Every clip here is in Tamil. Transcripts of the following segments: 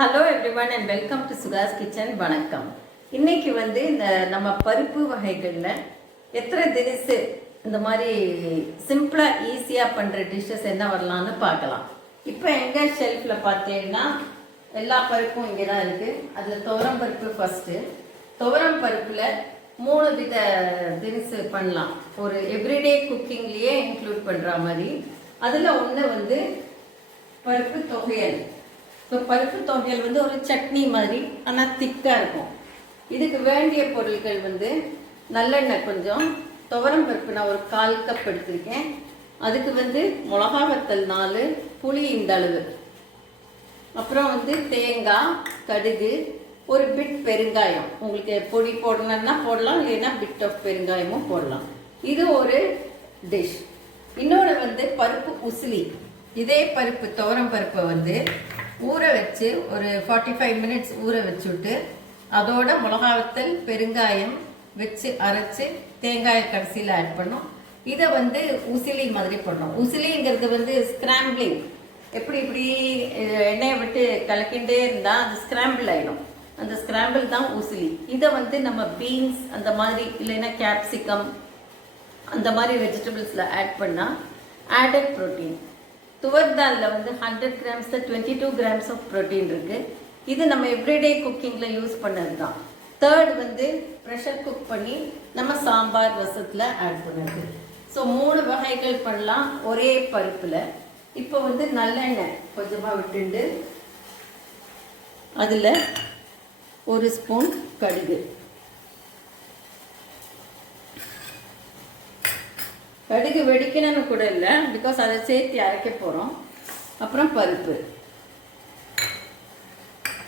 Hello everyone and welcome to Sukash kitchen வணக்கம். இன்னைக்கு வந்து இந்த நம்ம பருப்பு வகைகளில் எத்தனை தினசு இந்த மாதிரி சிம்பிளாக ஈஸியாக பண்ணுற டிஷ்ஷஸ் என்ன வரலாம்னு பார்க்கலாம். இப்போ எங்கள் ஷெல்ஃபில் பார்த்தீங்கன்னா எல்லா பருப்பும் இங்கே தான் இருக்குது அதில் துவரம் பருப்பு ஃபஸ்ட்டு துவரம் பருப்பில் மூணு வித தினசு பண்ணலாம். ஒரு எவ்ரிடே குக்கிங்லேயே இன்க்ளூட் பண்ணுற மாதிரி. அதில் ஒன்று வந்து பருப்பு தொகையல். இப்போ பருப்பு தோண்டியல் வந்து ஒரு சட்னி மாதிரி ஆனால் திக்காக இருக்கும். இதுக்கு வேண்டிய பொருட்கள் வந்து நல்லெண்ணெய் கொஞ்சம் துவரம் பருப்பு நான் ஒரு கால் கப் எடுத்திருக்கேன். அதுக்கு வந்து மிளகா வத்தல் நாலு புளி இந்த அளவு. அப்புறம் வந்து தேங்காய் கடுகு ஒரு பிட் பெருங்காயம். உங்களுக்கு பொடி போடணும்னா போடலாம் இல்லைன்னா பிட் ஆஃப் பெருங்காயமும் போடலாம். இது ஒரு டிஷ் இன்னொன்று வந்து பருப்பு உசிலி. இதே பருப்பு துவரம் பருப்பை வந்து ஊற வச்சு ஒரு ஃபார்ட்டி ஃபைவ் மினிட்ஸ் ஊற வச்சுட்டு அதோட மிளகாவத்தல் பெருங்காயம் வச்சு அரைச்சு தேங்காயை கடைசியில் ஆட் பண்ணோம் இதை வந்து உசிலி மாதிரி பண்ணோம் உசிலிங்கிறது வந்து ஸ்கிராம்பிளிங் எப்படி இப்படி எண்ணெயை விட்டு கலக்கிட்டே இருந்தால் அது ஸ்கிராம்பிள் ஆகிடும் அந்த ஸ்கிராம்பிள் தான் உசிலி. இதை வந்து நம்ம பீன்ஸ் அந்த மாதிரி இல்லைன்னா கேப்சிகம் அந்த மாதிரி வெஜிடபிள்ஸில் ஆட் பண்ணால் ஆடட் ப்ரோட்டீன் துவர்தாலில் வந்து hundred கிராம்ஸில் twenty two grams of protein இருக்குது இது நம்ம எவ்ரிடே குக்கிங்கில் யூஸ் பண்ணது தான் தேர்ட் வந்து ப்ரெஷர் குக் பண்ணி நம்ம சாம்பார் ரசத்தில் ஆட் பண்ணுறது ஸோ மூணு வகைகள் பண்ணலாம் ஒரே பருப்பில். இப்போ வந்து நல்லெண்ணெய் கொஞ்சமாக விட்டுண்டு அதில் ஒரு ஸ்பூன் கடுகு. கடுகு வெடிக்கணும்னு கூட இல்லை. பிகாஸ் அதை சேர்த்து அரைக்க போகிறோம் அப்புறம் பருப்பு.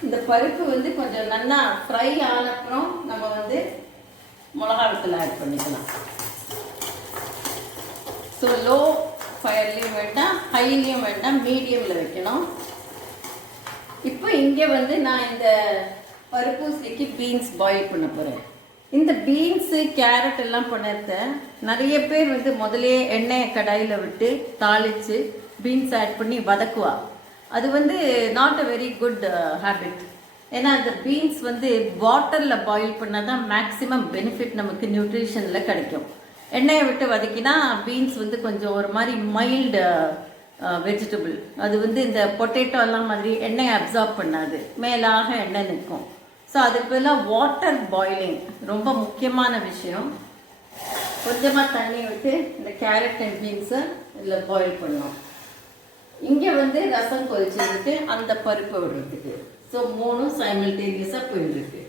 இந்த பருப்பு வந்து கொஞ்சம் நல்லா ஃப்ரை ஆனப்புறம் நம்ம வந்து மிளகாவத்தில் ஆட் பண்ணிக்கலாம். ஸோ லோ ஃபயர்லேயும் வேண்டாம் ஹைலேயும் வேண்டாம் மீடியமில் வைக்கணும். இப்போ இங்கே வந்து நான் இந்த பருப்பூசிக்கு பீன்ஸ் பாயில் பண்ண போகிறேன் இந்த பீன்ஸு கேரட் எல்லாம் பண்ணுறத நிறைய பேர் வந்து முதலே எண்ணெயை கடாயில் விட்டு தாளித்து பீன்ஸ் ஆட் பண்ணி வதக்குவா. அது வந்து not a very good habit ஏன்னா அந்த பீன்ஸ் வந்து வாட்டரில் பாயில் பண்ணால் தான் மேக்ஸிமம் பெனிஃபிட் நமக்கு நியூட்ரிஷனில் கிடைக்கும். எண்ணெயை விட்டு வதக்கினா பீன்ஸ் வந்து கொஞ்சம் ஒரு மாதிரி மைல்டு வெஜிடபிள் uh, uh, அது வந்து இந்த பொட்டேட்டோ எல்லாம் மாதிரி எண்ணெயை அப்சார்ப் பண்ணாது. மேலாக எண்ணெய் நிற்கும். ஸோ அதுக்கு பதிலாக வாட்டர் பாயிலிங் ரொம்ப முக்கியமான விஷயம். கொஞ்சமாக தண்ணி விட்டு இந்த கேரட் அண்ட் பீன்ஸை இதில் பாயில் பண்ணோம் இங்கே வந்து ரசம் கொதிச்சிருக்கு அந்த பருப்பை விடுறதுக்கு. ஸோ மூணும் சைமில்டேனியஸாக போயிட்டுருக்கு.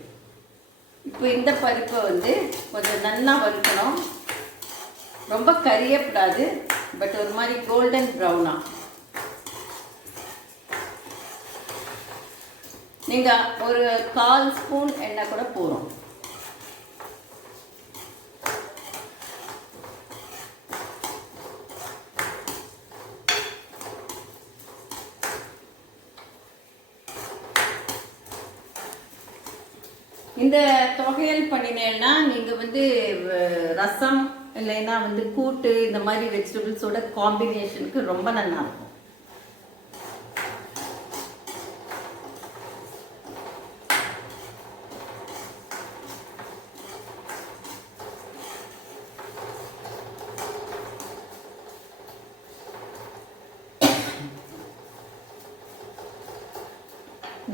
இப்போ இந்த பருப்பை வந்து கொஞ்சம் நல்லா வறுக்கணும். ரொம்ப கரியப்படாது பட் ஒரு மாதிரி கோல்டன் ப்ரௌனாக நீங்கள் ஒரு கால் ஸ்பூன் எண்ணெய் கூட போகிறோம் இந்த தொகையல் பண்ணினேன்னா நீங்கள் வந்து ரசம் இல்லைன்னா வந்து கூட்டு இந்த மாதிரி வெஜிடபிள்ஸோட காம்பினேஷனுக்கு ரொம்ப நல்லா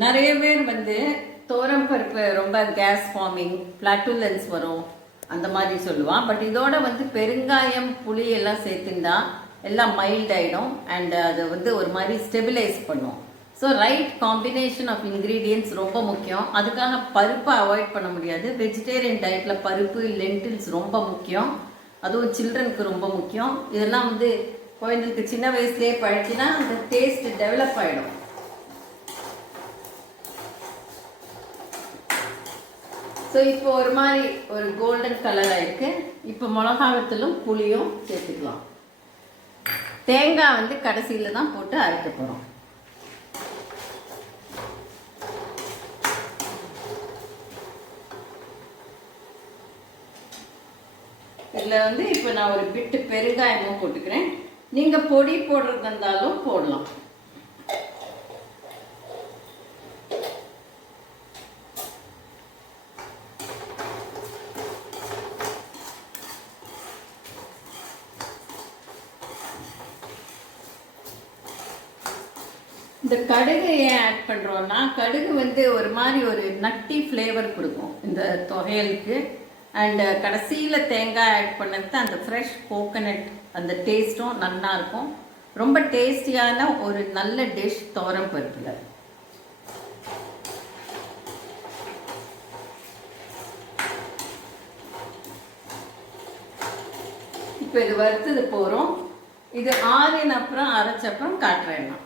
நிறைய பேர் வந்து தோரம் பருப்பு ரொம்ப கேஸ் ஃபார்மிங் பிளாட்டுலன்ஸ் வரும் அந்த மாதிரி சொல்லுவான். பட் இதோட வந்து பெருங்காயம் புளி எல்லாம் சேர்த்துண்டா எல்லாம் மைல்ட் ஆகிடும் அண்ட் அதை வந்து ஒரு மாதிரி ஸ்டெபிலைஸ் பண்ணும். So right combination of ingredients ரொம்ப முக்கியம். அதுக்காக பருப்பை அவாய்ட் பண்ண முடியாது. வெஜிடேரியன் டயட்டில் பருப்பு லென்டில்ஸ் ரொம்ப முக்கியம். அதுவும் சில்ட்ரனுக்கு ரொம்ப முக்கியம். இதெல்லாம் வந்து குழந்தைங்களுக்கு சின்ன வயசுலேயே பழக்கினா அந்த டேஸ்ட் டெவலப் ஆகிடும் ஸோ இப்போ ஒரு மாதிரி ஒரு கோல்டன் கலர் ஆயிருக்கு இப்போ மிளகாவத்திலும் புளியும் சேர்த்துக்கலாம். தேங்காய் வந்து கடைசியில் தான் போட்டு அரைக்க போகிறோம் இதில் வந்து இப்போ நான் ஒரு பிட்டு பெருங்காயமும் போட்டுக்கிறேன். நீங்கள் பொடி போடுறதா இருந்தாலும் போடலாம். இந்த கடுகு ஏன் ஆட் பண்ணுறோன்னா கடுகு வந்து ஒரு மாதிரி ஒரு நட்டி ஃப்ளேவர் கொடுக்கும் இந்த தொகையலுக்கு. அண்டு கடைசியில் தேங்காய் ஆட் பண்ணது அந்த ஃப்ரெஷ் கோகனட் அந்த டேஸ்ட்டும் நல்லாயிருக்கும் ரொம்ப டேஸ்டியான ஒரு நல்ல டிஷ் தோரம் பருப்பில். இப்போ இது வறுத்தது போகிறோம் இது ஆறின அப்புறம் அரைச்சப்புறம் காட்டுறேன் நான்.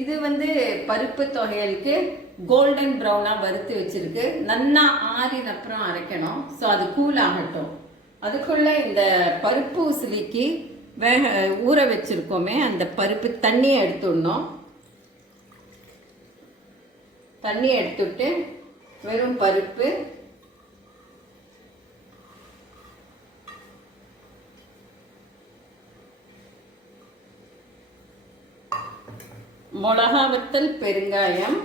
இது வந்து பருப்பு தொகையலுக்கு கோல்டன் ப்ரௌனாக வறுத்து வச்சுருக்கு. நன்னா ஆறின அப்புறம் அரைக்கணும். ஸோ அது கூல் ஆகட்டும். அதுக்குள்ளே இந்த பருப்பு உசிலிக்கு வேக ஊற வச்சுருக்கோமே அந்த பருப்பு தண்ணியை எடுத்துடணும் தண்ணி எடுத்துட்டு வெறும் பருப்பு மிளகா வத்தல் பெருங்காயம்.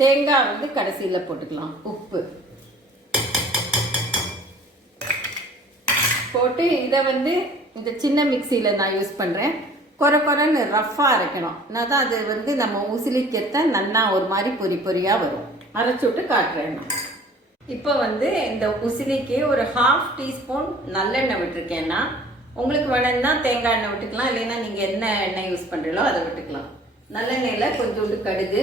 தேங்காய் வந்து கடைசியில் போட்டுக்கலாம். உப்பு. போட்டு இதை வந்து இந்த சின்ன மிக்சியில் நான் யூஸ் பண்ணுறேன் குறை குறைன்னு ரஃப்பாக அரைக்கணும். நான் தான் அது வந்து நம்ம உசிலிக்கத்த நன்னா ஒரு மாதிரி பொறி பொரியாக வரும். அரைச்சி விட்டு காட்டுறேன் இப்போ வந்து இந்த உசிலிக்கு ஒரு ஹாஃப் டீஸ்பூன் நல்லெண்ணெய் விட்டுருக்கேன்னா உங்களுக்கு வேணும்னா தேங்காய் எண்ணெய் விட்டுக்கலாம் இல்லைன்னா நீங்கள் என்ன எண்ணெய் யூஸ் பண்ணுறீங்களோ அதை விட்டுக்கலாம். நல்லெண்ணெயில் கொஞ்சோண்டு கடுகு.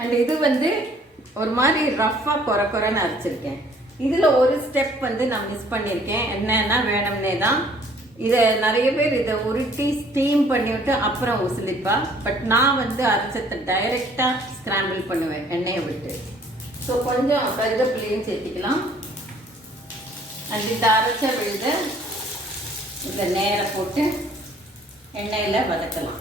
அண்ட் இது வந்து ஒரு மாதிரி ரஃப்பாக குறை குறைன்னு அரைச்சிருக்கேன். இதில் ஒரு ஸ்டெப் வந்து நான் மிஸ் பண்ணியிருக்கேன் என்னன்னா வேணும்னே தான். இதை நிறைய பேர் இதை உருட்டி ஸ்டீம் பண்ணிவிட்டு அப்புறம் உசிலிப்பா. பட் நான் வந்து அரைச்சத்தை டைரெக்டாக ஸ்க்ராம்பிள் பண்ணுவேன் எண்ணெயை விட்டு. ஸோ கொஞ்சம் கருவேப்பிலையும் சேர்த்திக்கலாம். அண்ட் இந்த அரைச்ச விழுத. இந்த நேரம் போட்டு எண்ணெயில் வதக்கலாம்.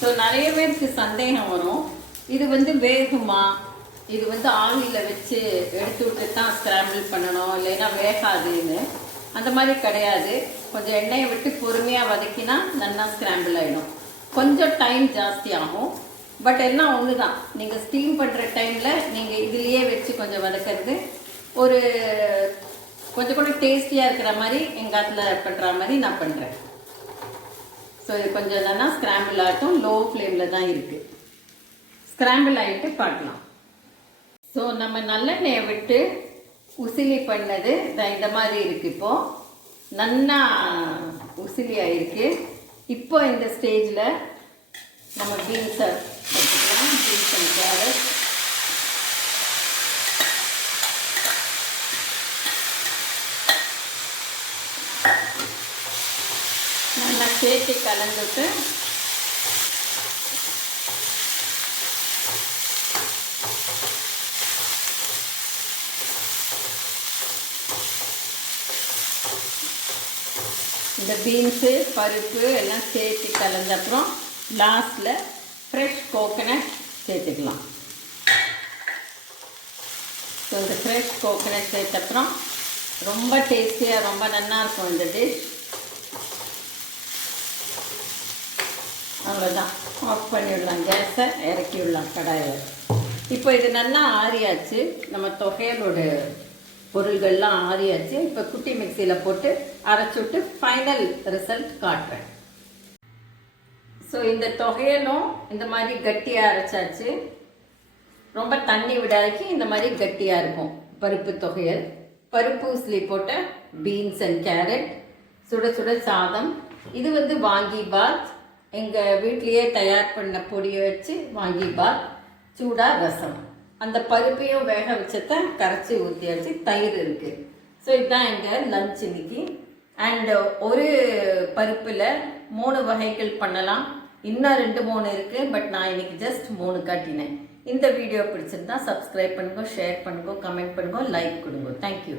ஸோ நிறைய பேருக்கு சந்தேகம் வரும். இது வந்து வேகுமா? இது வந்து ஆவியில் வச்சு எடுத்து விட்டு தான் ஸ்க்ராம்பிள் பண்ணணும் இல்லைன்னா வேகாதுன்னு. அந்த மாதிரி கிடையாது. கொஞ்சம் எண்ணெயை விட்டு பொறுமையாக வதக்கினா நல்லா ஸ்க்ராம்பிள் ஆகிடும் கொஞ்சம் டைம் ஜாஸ்தி ஆகும். பட் எல்லாம் ஒன்று தான் நீங்கள் ஸ்டீம் பண்ணுற டைமில் நீங்கள் இதுலேயே வச்சு கொஞ்சம் வதக்கிறது. ஒரு கொஞ்சம் கூட டேஸ்டியாக இருக்கிற மாதிரி எங்கள் காட்டில் பண்ணுற மாதிரி நான் பண்ணுறேன் ஸோ இது கொஞ்சம் என்னன்னா ஸ்க்ராம்பிள் ஆகட்டும் லோ ஃப்ளேமில் தான் இருக்குது ஸ்க்ராம்பிள் ஆகிட்டு பார்க்கலாம். ஸோ நம்ம நல்லெண்ணெயை விட்டு உசிலி பண்ணது இந்த இந்த மாதிரி இருக்குது இப்போது நன்னா உசிலி ஆகிருக்கு இப்போ இந்த ஸ்டேஜில் நம்ம பீன்ஸை வச்சுக்கலாம். பீன்ஸ் அண்ட் கேரட் நல்லா சேர்த்து கலந்துட்டு இந்த பீன்ஸு பருப்பு எல்லாம் சேர்த்து கலந்த அப்புறம் லாஸ்டில் ஃப்ரெஷ் கோகனட் சேர்த்துக்கலாம். ஸோ இந்த ஃப்ரெஷ் கோகனட் சேர்த்த அப்புறம் ரொம்ப டேஸ்டியாக ரொம்ப நல்லா இருக்கும் இந்த டிஷ் அவ்வளோதான் ஆஃப் பண்ணிவிடலாம் கேஸை இறக்கி விடலாம் கடாயில். இப்போ இது நல்லா ஆறியாச்சு. நம்ம தொகையலோட பொருள்கள்லாம் ஆறியாச்சு. இப்போ குட்டி மிக்சியில் போட்டு அரைச்சி விட்டு ஃபைனல் ரிசல்ட் காட்டுறேன். ஸோ இந்த தொகையலும் இந்த மாதிரி கட்டியாக அரைச்சாச்சு. ரொம்ப தண்ணி விடாக்கி இந்த மாதிரி கட்டியாக இருக்கும். பருப்பு தொகையல். பருப்பு உசிலி போட்ட பீன்ஸ் அண்ட் கேரட் சுட சுட சாதம். இது வந்து வாங்கி பாத். எங்கள் வீட்லேயே தயார் பண்ண பொடியை வச்சு வாங்கி பாத். சூடாக ரசம். அந்த பருப்பையும் வேக வச்சத கரைச்சி ஊற்றியாச்சு தயிர் இருக்குது ஸோ இதுதான் எங்கள் லஞ்ச் இன்னைக்கு. அண்ட் ஒரு பருப்பில் மூணு வகைகள் பண்ணலாம். இன்னும் ரெண்டு மூணு இருக்குது பட் நான் இன்னைக்கு ஜஸ்ட் மூணு காட்டினேன். இந்த வீடியோ பிடிச்சிருந்தா சப்ஸ்கிரைப் பண்ணுங்க ஷேர் பண்ணுங்க கமெண்ட் பண்ணுங்க லைக் கொடுங்க. தேங்க்யூ